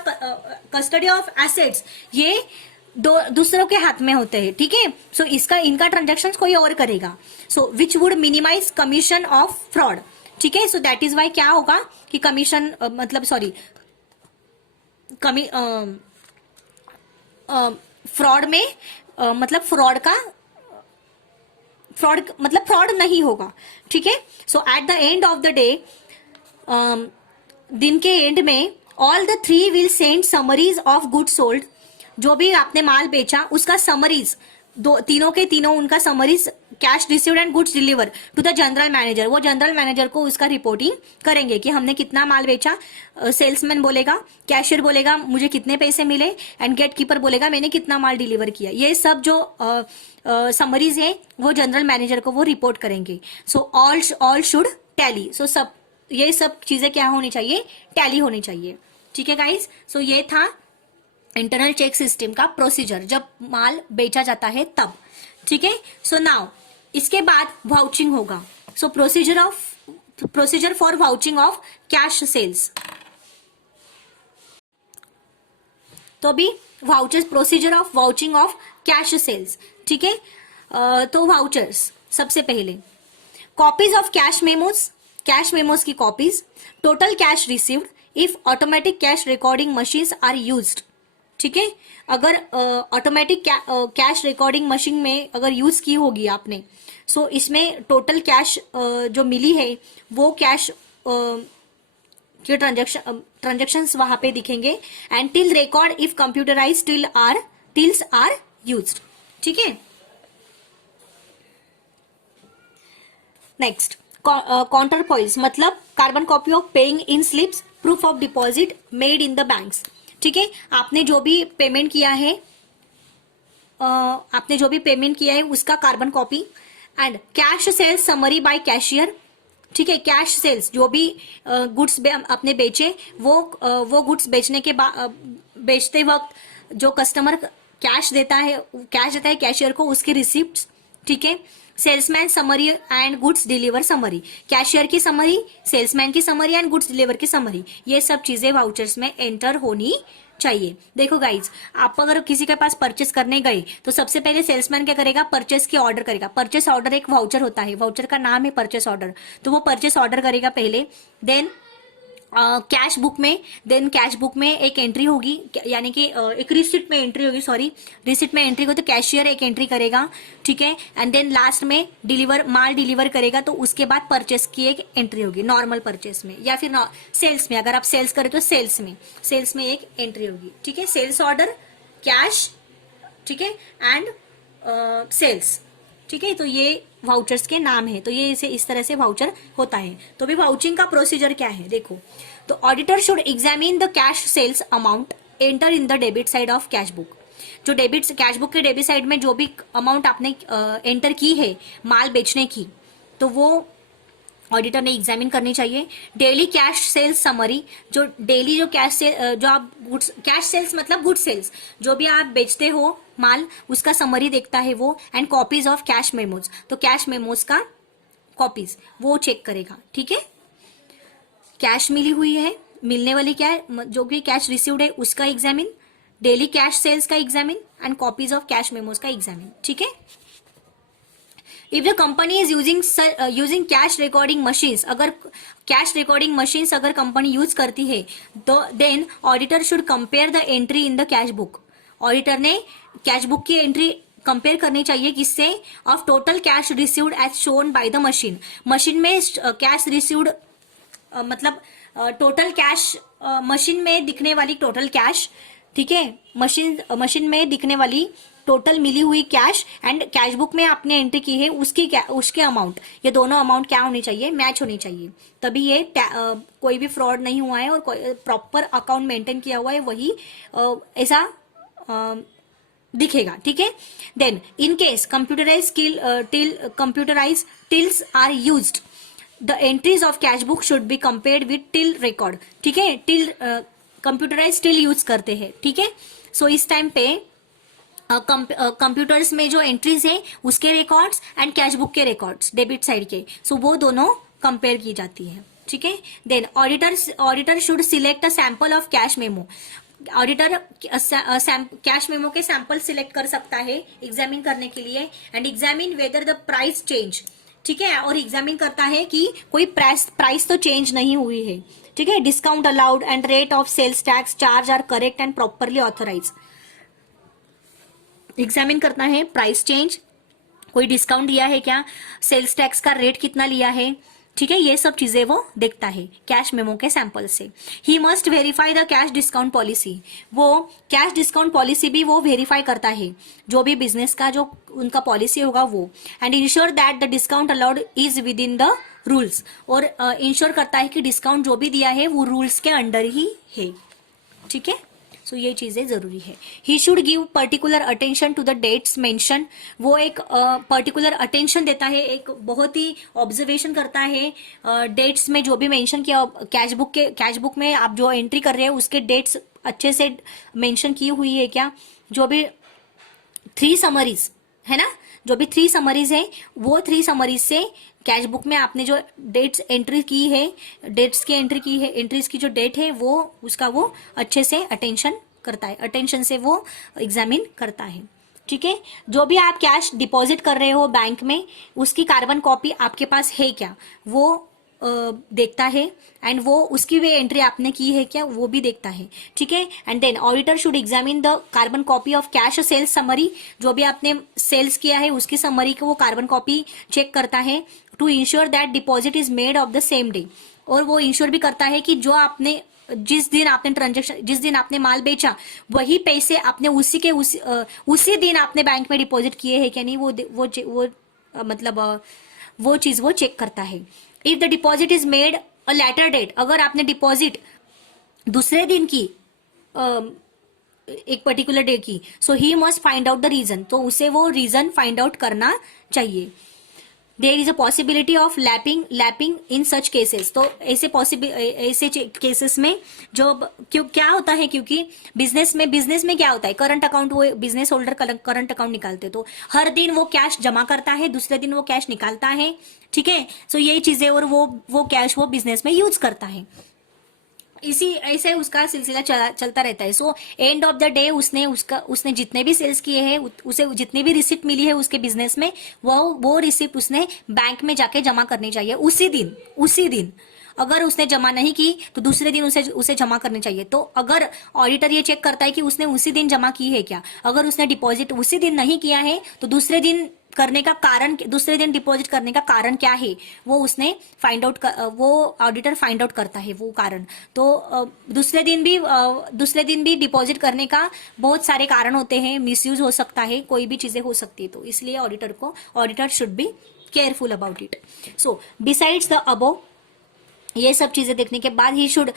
कस्टडी ऑफ एसेट्स ये दूसरों के हाथ में होते हैं, ठीक है। सो इसका इनका ट्रांजेक्शन कोई और करेगा, so which would minimize commission of fraud, ठीक है। सो दैट इज वाई क्या होगा कि कमीशन मतलब सॉरी कमी फ्रॉड में मतलब फ्रॉड मतलब फ्रॉड नहीं होगा, ठीक है। So at the end of the day दिन के एंड में all the three will send summaries of good sold, जो भी आपने माल बेचा उसका समरीज तीनों के तीनों उनका summaries cash received and goods deliver to the general manager, वो जनरल मैनेजर को उसका रिपोर्टिंग करेंगे कि हमने कितना माल बेचा। सेल्समैन बोलेगा, कैशियर बोलेगा मुझे कितने पैसे मिले एंड गेट कीपर बोलेगा मैंने कितना माल डिलीवर किया। ये सब जो समरीज है वो जनरल मैनेजर को वो रिपोर्ट करेंगे। सो ऑल शुड टैली, सो सब ये सब चीजें क्या होनी चाहिए, टैली होनी चाहिए, ठीक है गाइज। सो ये था इंटरनल चेक सिस्टम का प्रोसीजर जब माल बेचा जाता है तब, ठीक है। सो नाउ इसके बाद वाउचिंग होगा। So procedure for vouching of cash sales, तो अभी vouchers procedure of vouching of cash sales, ठीक है। तो वाउचर्स सबसे पहले कॉपीज ऑफ कैश मेमोज की copies, total cash received if automatic cash recording machines are used, ठीक है। अगर ऑटोमेटिक कैश रिकॉर्डिंग मशीन में अगर यूज की होगी आपने, सो इसमें टोटल कैश जो मिली है वो कैश के ट्रांजेक्शंस वहां पे दिखेंगे and till record if computerize tills are used, ठीक है। नेक्स्ट काउंटर पॉइंट्स मतलब carbon copy of paying in slips, proof of deposit made in the banks, ठीक है। आपने जो भी पेमेंट किया है उसका carbon copy and cash sales summary by cashier, ठीक है। कैश सेल्स जो भी गुड्स आपने बेचे वो गुड्स बेचते वक्त जो कस्टमर कैश देता है कैशियर को उसकी रिसिप्ट, ठीक है। Salesman summary and goods deliver summary, cashier की समरी, सेल्समैन की समरी एंड गुड्स डिलीवर की समरी, ये सब चीजें वाउचर्स में एंटर होनी चाहिए। देखो गाइज, आप अगर किसी के पास परचेस करने गए तो सबसे पहले सेल्समैन क्या करेगा, परचेस की ऑर्डर करेगा। परचेस ऑर्डर एक वाउचर होता है, वाउचर का नाम है परचेस ऑर्डर, तो वो परचेस ऑर्डर करेगा पहले। देन कैश बुक में एक एंट्री होगी, यानी कि एक रिसिप्ट में एंट्री होगी, रिसिप्ट में एंट्री हो तो कैशियर एक एंट्री करेगा, ठीक है। एंड देन लास्ट में माल डिलीवर करेगा तो उसके बाद परचेस की एक एंट्री होगी, नॉर्मल परचेस में या फिर सेल्स में, अगर आप सेल्स करें तो सेल्स में एक एंट्री होगी, ठीक है। सेल्स ऑर्डर, कैश, ठीक है, एंड सेल्स, ठीक है। तो ये वाउचर्स के नाम है, तो ये इस तरह से वाउचर होता है। तो भी वाउचिंग का प्रोसीजर क्या है देखो, तो auditor should examine the cash sales amount enter in the debit side of cash book, जो कैश बुक के डेबिट साइड में जो भी अमाउंट आपने एंटर की है माल बेचने की, तो वो ऑडिटर ने एग्जामिन करनी चाहिए। डेली कैश सेल्स समरी, जो डेली जो जो आप कैश सेल्स मतलब गुड सेल्स, जो भी आप बेचते हो माल उसका समरी देखता है वो, and copies of cash memos, तो कैश मेमोज का कॉपीज वो चेक करेगा, ठीक है। कैश मिली हुई है, मिलने वाली क्या है, जो भी कैश रिसीव्ड है उसका एग्जामिन, डेली कैश सेल्स का examine and copies of cash memos का एग्जामिन, ठीक है। If the company is using cash recording machines, अगर कैश रिकॉर्डिंग मशीन्स अगर कंपनी यूज करती है तो then auditor should compare the entry in the cash book, auditor ने कैश बुक की एंट्री कंपेयर करनी चाहिए किससे, of total cash received as shown by the machine में कैश रिसीव्ड मतलब टोटल कैश मशीन में दिखने वाली टोटल कैश, ठीक है, मशीन में दिखने वाली टोटल मिली हुई कैश एंड कैश बुक में आपने एंट्री की है उसके अमाउंट, ये दोनों अमाउंट क्या होनी चाहिए, मैच होनी चाहिए, तभी ये कोई भी फ्रॉड नहीं हुआ है और प्रॉपर अकाउंट मेंटेन किया हुआ है, वही ऐसा दिखेगा, ठीक है। Then in case computerize tills are used, the entries of cash book should be compared with till record, ठीक है। टिल कंप्यूटराइज टिल यूज करते हैं, ठीक है। सो इस टाइम पे कंप्यूटर्स में जो एंट्रीज है उसके रिकॉर्ड्स एंड कैश बुक के रिकॉर्ड्स डेबिट साइड के, सो वो दोनों कंपेयर की जाती है, ठीक है। Then auditor should select a sample of cash memo. Auditor cash memo के सैंपल सिलेक्ट कर सकता है एग्जामिन करने के लिए, and examine whether the price change, ठीक है, और एग्जामिन करता है कि कोई प्राइस तो चेंज नहीं हुई है, ठीक है। Discount allowed and rate of sales tax charge are correct and properly authorise. Examine करता है प्राइस चेंज, कोई डिस्काउंट दिया है क्या, सेल्स टैक्स का रेट कितना लिया है, ठीक है, ये सब चीजें वो देखता है कैश मेमो के सैंपल से। He must verify the cash discount policy, वो कैश डिस्काउंट पॉलिसी भी वो वेरीफाई करता है, जो भी बिजनेस का जो उनका पॉलिसी होगा वो, and ensure that the discount allowed is with in the rules, और इंश्योर करता है कि डिस्काउंट जो भी दिया है वो रूल्स के अंडर ही है, ठीक है। सो ये चीजें जरूरी है। He should give particular attention to the dates mention, वो एक पर्टिकुलर अटेंशन देता है, एक बहुत ही ऑब्जर्वेशन करता है डेट्स में जो भी मेंशन किया, कैश बुक में आप जो एंट्री कर रहे हैं उसके डेट्स अच्छे से मेंशन की हुई है क्या, जो भी 3 समरीज है ना, जो भी 3 समरीज है वो 3 समरीज से कैश बुक में आपने जो डेट्स एंट्री की है, डेट्स की एंट्री की है, एंट्रीज की जो डेट है वो उसका वो अच्छे से अटेंशन करता है, अटेंशन से वो एग्जामिन करता है, ठीक है। जो भी आप कैश डिपॉजिट कर रहे हो बैंक में उसकी कार्बन कॉपी आपके पास है क्या वो देखता है, एंड वो उसकी भी एंट्री आपने की है क्या वो भी देखता है, ठीक है। And then auditor should examine the carbon copy of cash sales summary, जो भी आपने सेल्स किया है उसकी समरी को वो कार्बन कॉपी चेक करता है, to ensure that deposit is made of the same day, और वो इंश्योर भी करता है कि जो आपने जिस दिन आपने माल बेचा वही पैसे आपने उसी दिन आपने बैंक में डिपॉजिट किए हैं क्या नहीं, वो चीज वो चेक करता है। If the deposit is made a later date, अगर आपने डिपॉजिट दूसरे दिन की एक पर्टिकुलर डे की, so he must find out the reason, तो उसे वो रीजन फाइंड आउट करना चाहिए। There is a possibility of lapping in such cases, तो ऐसे केसेस में जो क्या होता है, क्योंकि बिजनेस में क्या होता है, करंट अकाउंट, वो बिजनेस होल्डर करंट अकाउंट निकालते, तो हर दिन वो कैश जमा करता है, दूसरे दिन वो कैश निकालता है, ठीक है। सो यही चीजें, और वो कैश वो बिजनेस में यूज करता है, इसी ऐसे उसका सिलसिला चलता रहता है। So and of the day उसने जितने भी सेल्स किए हैं उसे जितनी भी रिसिप्ट मिली है उसके बिजनेस में, वो रिसिप्ट उसने बैंक में जाके जमा करनी चाहिए उसी दिन। अगर उसने जमा नहीं की तो दूसरे दिन उसे जमा करनी चाहिए। तो अगर ऑडिटर ये चेक करता है कि उसने उसी दिन जमा की है क्या, अगर उसने डिपॉजिट उसी दिन नहीं किया है तो दूसरे दिन डिपॉजिट करने का कारण क्या है वो ऑडिटर फाइंड आउट करता है वो कारण। तो दूसरे दिन भी डिपॉजिट करने का बहुत सारे कारण होते हैं, मिसयूज हो सकता है, कोई भी चीजें हो सकती है, तो इसलिए auditor should be careful about it. So besides the above, ये सब चीजें देखने के बाद he should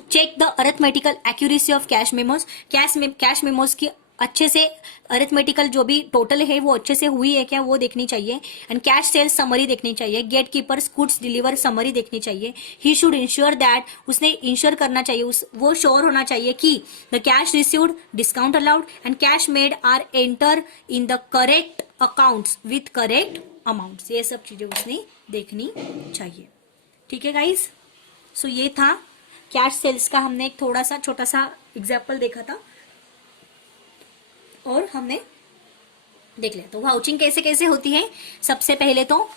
check the arithmetical accuracy of cash memos की अच्छे से अरिथमेटिकल जो भी टोटल है वो अच्छे से हुई है क्या वो देखनी चाहिए, एंड कैश सेल्स समरी देखनी चाहिए, gatekeepers goods deliver summary देखनी चाहिए। ही शुड इंश्योर दैट, उसने इंश्योर करना चाहिए, वो श्योर होना चाहिए कि the cash received, discount allowed and cash made are enter in the correct accounts with correct amounts, ये सब चीजें उसने देखनी चाहिए, ठीक है गाइज। सो ये था कैश सेल्स का, हमने एक थोड़ा सा छोटा सा एग्जाम्पल देखा था और हमने देख लिया। तो वाउचिंग कैसे कैसे होती है, सबसे पहले तो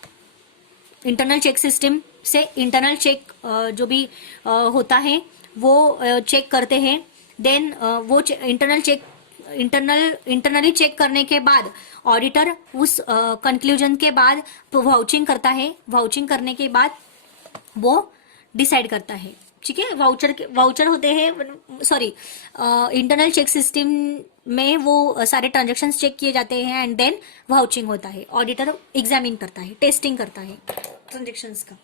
इंटरनल चेक सिस्टम से इंटरनल चेक जो भी होता है वो चेक करते हैं। देन वो इंटरनली चेक करने के बाद ऑडिटर उस कंक्लूजन के बाद वाउचिंग करता है, वाउचिंग करने के बाद वो डिसाइड करता है, ठीक है। वाउचर होते हैं, सॉरी, इंटरनल चेक सिस्टम में वो सारे ट्रांजैक्शन चेक किए जाते हैं एंड देन वाउचिंग होता है, ऑडिटर एग्जामिन करता है, टेस्टिंग करता है ट्रांजैक्शंस का,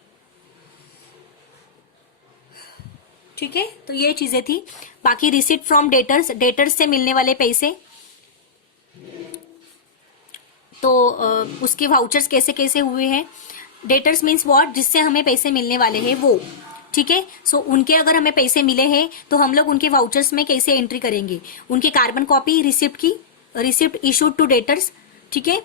ठीक है। तो ये चीजें थी। बाकी रिसीट फ्रॉम डेटर्स से मिलने वाले पैसे, तो उसके वाउचर्स कैसे कैसे हुए हैं। डेटर्स मीन्स व्हाट, जिससे हमें पैसे मिलने वाले हैं वो, ठीक है। सो उनके अगर हमें पैसे मिले हैं तो हम लोग उनके वाउचर्स में कैसे एंट्री करेंगे, उनकी कार्बन कॉपी रिसिप्ट की रिसिप्ट इशूड टू डेटर्स, ठीक है।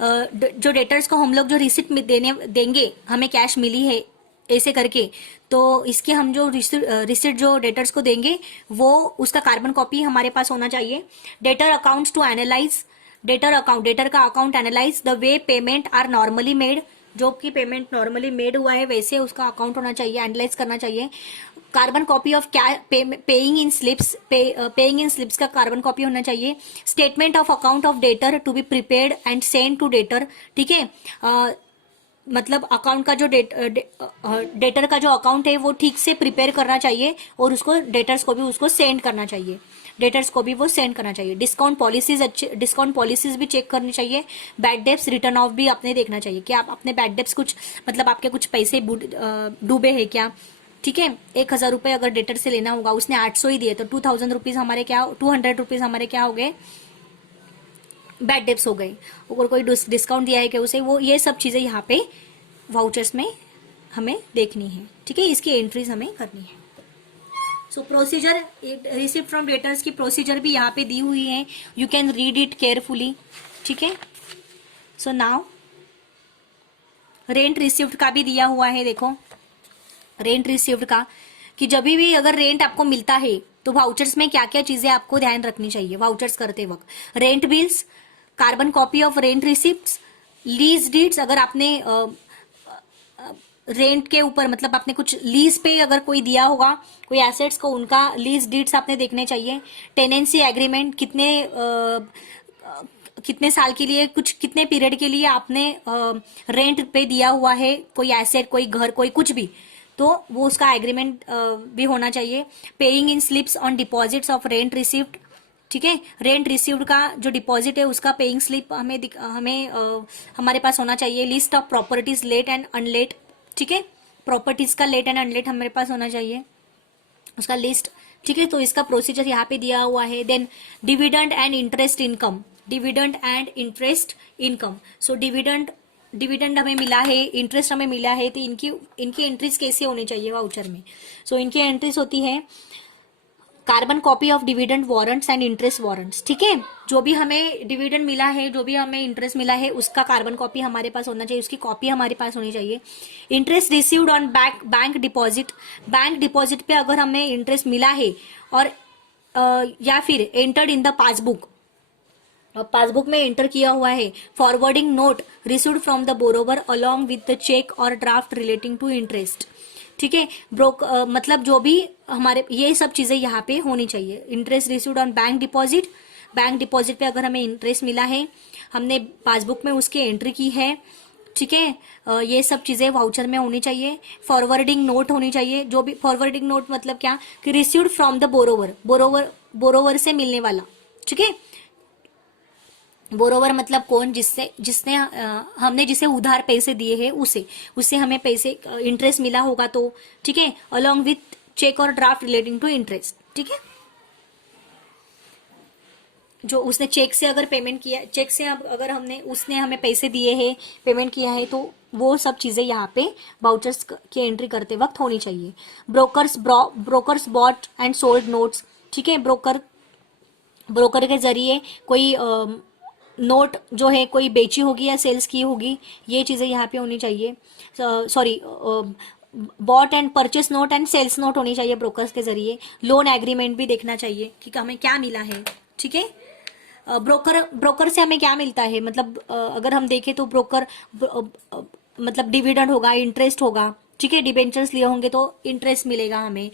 जो डेटर्स को हम लोग जो रिसिप्ट देंगे, हमें कैश मिली है ऐसे करके, तो इसके हम जो रिसिप्ट जो डेटर्स को देंगे वो उसका कार्बन कॉपी हमारे पास होना चाहिए। Debtor accounts to analyze, debtor का account analyze the way payment are normally made, जो कि पेमेंट नॉर्मली मेड हुआ है वैसे उसका अकाउंट होना चाहिए, एनालाइज करना चाहिए। Carbon copy of paying in slips, paying in slips का कार्बन कॉपी होना चाहिए। Statement of account of debtor to be prepared and send to debtor, ठीक है। मतलब अकाउंट का जो डेटर का जो अकाउंट है वो ठीक से प्रिपेयर करना चाहिए और उसको डेटर्स को भी उसको सेंड करना चाहिए, डेटर्स को भी वो सेंड करना चाहिए। डिस्काउंट पॉलिसीज भी चेक करनी चाहिए। बैड डेब्ट्स रिटर्न ऑफ भी आपने देखना चाहिए कि आप अपने बैड डेब्ट्स कुछ मतलब आपके कुछ पैसे डूबे हैं क्या, ठीक है। 1,000 रुपये अगर डेटर से लेना होगा, उसने 800 ही दिए, तो 2,000 रुपीज हमारे क्या, 200 रुपीज हमारे क्या हो गए, बैड डेब्ट्स हो गए। अगर कोई डिस्काउंट दिया है कि उसे, वो ये सब चीजें यहाँ पे वाउचर्स में हमें देखनी है, ठीक है। इसकी एंट्रीज हमें करनी है। सो प्रोसीजर, रिसिप्ट फ्रॉम डेटर्स की प्रोसीजर भी यहाँ पे दी हुई है, you can read it carefully, ठीक है। सो नाउ रेंट रिसिप्ट का भी दिया हुआ है, देखो रेंट रिसिप्ट का, कि जब भी अगर रेंट आपको मिलता है तो वाउचर्स में क्या क्या चीजें आपको ध्यान रखनी चाहिए वाउचर्स करते वक्त। Rent bills, carbon copy of rent receipts, lease deeds, अगर आपने रेंट के ऊपर मतलब आपने कुछ लीज पे अगर कोई दिया होगा कोई एसेट्स को, उनका लीज डीड्स आपने देखने चाहिए। टेनेंसी एग्रीमेंट, कितने साल के लिए, कुछ कितने पीरियड के लिए आपने रेंट पे दिया हुआ है कोई एसेट, कोई घर, कोई कुछ भी, तो वो उसका एग्रीमेंट भी होना चाहिए। Paying in slips on deposits of rent receipt, ठीक है। रेंट रिसीव्ड का जो डिपॉजिट है उसका पेइंग स्लिप हमारे पास होना चाहिए। List of properties let and unlet, ठीक है। प्रॉपर्टीज का लेट एंड अनलेट हमारे पास होना चाहिए, उसका लिस्ट, ठीक है। तो इसका प्रोसीजर यहाँ पे दिया हुआ है। Then dividend and interest income, dividend and interest income. So dividend हमें मिला है, इंटरेस्ट हमें मिला है, तो इनकी एंट्रीज कैसे होनी चाहिए वाउचर में। सो इनकी एंट्रीज होती है carbon copy of dividend warrants and interest warrants, ठीक है। जो भी हमें डिविडेंड मिला है, जो भी हमें इंटरेस्ट मिला है, उसका कार्बन कॉपी हमारे पास होना चाहिए, उसकी कॉपी हमारे पास होनी चाहिए। Interest received on bank deposit, bank deposit पे अगर हमें इंटरेस्ट मिला है और या फिर entered in the passbook, passbook में एंटर किया हुआ है। Forwarding note received from the borrower along with the cheque और ड्राफ्ट रिलेटिंग टू इंटरेस्ट, ठीक है। मतलब जो भी हमारे ये सब चीजें यहाँ पे होनी चाहिए। Interest received on bank deposit, bank deposit पे अगर हमें इंटरेस्ट मिला है, हमने पासबुक में उसकी एंट्री की है, ठीक है। ये सब चीजें वाउचर में होनी चाहिए। फॉरवर्डिंग नोट होनी चाहिए, जो भी फॉरवर्डिंग नोट मतलब क्या, कि रिसीव्ड फ्रॉम द बोरोवर से मिलने वाला, ठीक है। बोरोवर मतलब कौन, जिसने हमने जिसे उधार पैसे दिए हैं उससे हमें पैसे इंटरेस्ट मिला होगा, तो ठीक है। अलोंग विथ चेक और ड्राफ्ट रिलेटिंग टू इंटरेस्ट, ठीक है। जो उसने चेक से अगर पेमेंट किया, चेक से अगर उसने हमें पैसे दिए हैं, पेमेंट किया है, तो वो सब चीजें यहाँ पे वाउचर्स की एंट्री करते वक्त होनी चाहिए। Brokers bought and sold notes, ठीक है। ब्रोकर के जरिए कोई नोट जो है कोई बेची होगी या सेल्स की होगी, ये चीजें यहाँ पे होनी चाहिए। Sorry, bought and purchase note and sales note होनी चाहिए ब्रोकर्स के जरिए। लोन एग्रीमेंट भी देखना चाहिए कि हमें क्या मिला है, ठीक है। ब्रोकर से हमें क्या मिलता है, मतलब अगर हम देखें तो ब्रोकर मतलब डिविडेंड होगा, इंटरेस्ट होगा, ठीक है। डिबेंचर्स लिए होंगे तो इंटरेस्ट मिलेगा हमें,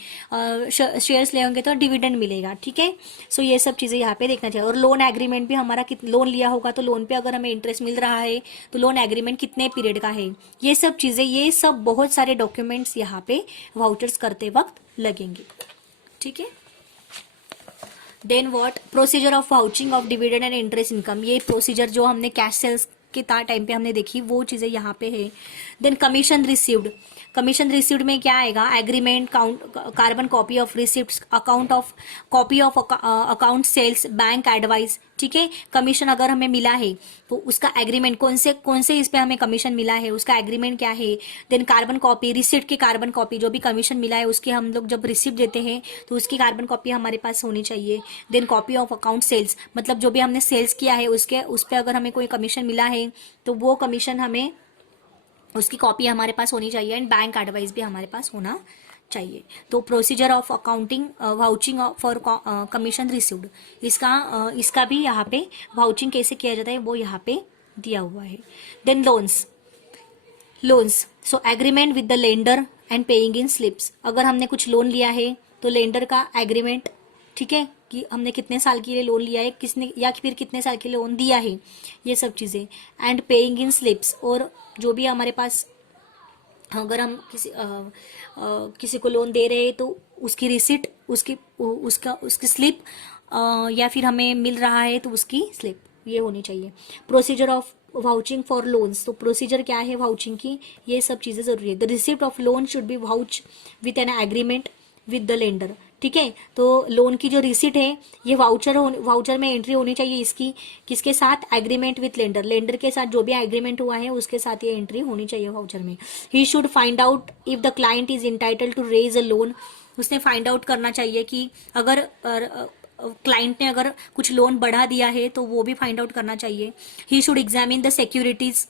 शेयर्स लिए होंगे तो डिविडेंड मिलेगा, ठीक है। सो ये सब चीजें यहाँ पे देखना चाहिए। और लोन एग्रीमेंट भी हमारा लोन लिया होगा तो लोन पे अगर हमें इंटरेस्ट मिल रहा है तो लोन एग्रीमेंट कितने पीरियड का है, ये सब चीजें, ये सब बहुत सारे डॉक्यूमेंट्स यहाँ पे वाउचर्स करते वक्त लगेंगे, ठीक है। Then what, procedure of vouching of dividend and interest income, ये प्रोसीजर जो हमने कैश सेल्स के टाइम पे हमने देखी वो चीजें यहाँ पे है। Then commission received, commission received में क्या आएगा, agreement, carbon copy of receipt, account of copy of account sales, bank advice, ठीक है। कमीशन अगर हमें मिला है तो उसका एग्रीमेंट, कौन से इस पे हमें कमीशन मिला है उसका एग्रीमेंट क्या है। देन कार्बन कॉपी, रिसिप्ट की कार्बन कॉपी, जो भी कमीशन मिला है उसके हम लोग जब रिसिप्ट देते हैं तो उसकी कार्बन कॉपी हमारे पास होनी चाहिए। Then copy of account sales, मतलब जो भी हमने सेल्स किया है उसके उस पर अगर हमें कोई कमीशन मिला है तो वो कमीशन हमें उसकी कॉपी हमारे पास होनी चाहिए। एंड बैंक एडवाइस भी हमारे पास होना चाहिए। तो procedure of accounting vouching for commission received, इसका भी यहाँ पे वाउचिंग कैसे किया जाता है वो यहाँ पे दिया हुआ है। Then loans, so agreement with the lender and paying in slips, अगर हमने कुछ लोन लिया है तो लेंडर का एग्रीमेंट, ठीक है, कि हमने कितने साल के लिए लोन लिया है, किसने या फिर कितने साल के लिए लोन दिया है, ये सब चीज़ें। एंड पेइंग इन स्लिप्स, और जो भी हमारे पास अगर हम किसी को लोन दे रहे हैं तो उसकी रिसिट, उसकी स्लिप, या फिर हमें मिल रहा है तो उसकी स्लिप, ये होनी चाहिए। Procedure of vouching for loans, तो प्रोसीजर क्या है वाउचिंग की, ये सब चीज़ें ज़रूरी है। The receipt of loan should be vouch with an agreement with the lender, ठीक है। तो लोन की जो रिसिट है ये वाउचर में एंट्री होनी चाहिए इसकी, किसके साथ, एग्रीमेंट विथ लेंडर के साथ, जो भी एग्रीमेंट हुआ है उसके साथ ये एंट्री होनी चाहिए वाउचर में। He should find out if the client is entitle to raise a loan, उसने फाइंड आउट करना चाहिए कि अगर क्लाइंट ने अगर कुछ लोन बढ़ा दिया है तो वो भी फाइंड आउट करना चाहिए। He should examine the securities,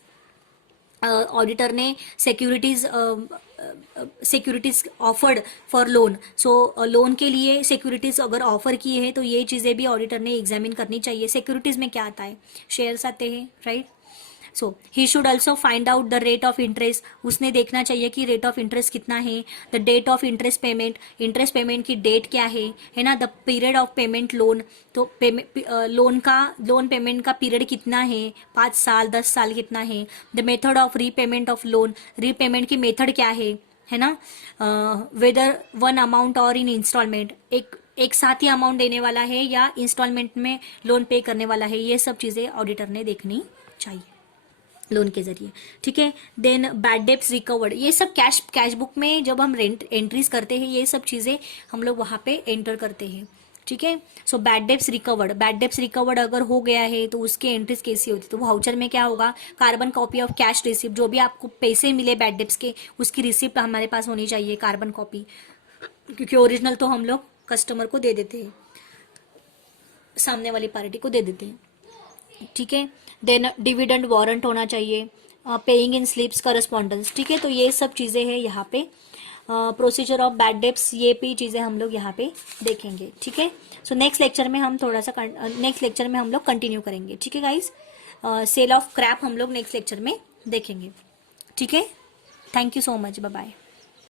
auditor ने securities offered for loan, so loan के लिए सिक्योरिटीज अगर ऑफर की है तो ये चीज़ें भी ऑडिटर ने एग्जामिन करनी चाहिए। सिक्योरिटीज में क्या आता है, शेयर्स आते हैं, right. So he should also find out the rate of interest, उसने देखना चाहिए कि रेट ऑफ इंटरेस्ट कितना है। The date of interest payment, interest payment की डेट क्या है ना। The period of payment loan, तो लोन पेमेंट का पीरियड कितना है, 5 साल 10 साल कितना है। The method of repayment of loan, repayment की मेथड क्या है ना। वेदर वन अमाउंट और इन इंस्टॉलमेंट, एक साथ ही अमाउंट देने वाला है या इंस्टॉलमेंट में लोन पे करने वाला है, ये सब चीज़ें ऑडिटर ने देखनी चाहिए लोन के जरिए, ठीक है। देन बैड डेब्ट्स रिकवर्ड, ये सब कैश बुक में जब हम एंट्रीज करते हैं ये सब चीज़ें हम लोग वहाँ पे एंटर करते हैं, ठीक है। सो बैड डेब्ट्स रिकवर्ड अगर हो गया है तो उसके एंट्रीज कैसी होती है, तो वाउचर में क्या होगा, carbon copy of cash receipt, जो भी आपको पैसे मिले बैड डेब्ट्स के उसकी रिसिप्ट हमारे पास होनी चाहिए, कार्बन कॉपी, क्योंकि ओरिजिनल तो हम लोग कस्टमर को दे देते हैं, सामने वाली पार्टी को दे देते हैं, ठीक है। देन डिविडेंड वारंट होना चाहिए, पेइंग इन स्लिप्स, करस्पॉन्डेंस, ठीक है। तो ये सब चीज़ें हैं यहाँ पे। प्रोसीजर ऑफ बैड डेब्ट्स, ये भी चीज़ें हम लोग यहाँ पे देखेंगे, ठीक है। सो नेक्स्ट लेक्चर में हम लोग कंटिन्यू करेंगे, ठीक है गाइज। सेल ऑफ क्रैप हम लोग नेक्स्ट लेक्चर में देखेंगे, ठीक है। Thank you so much, bye bye.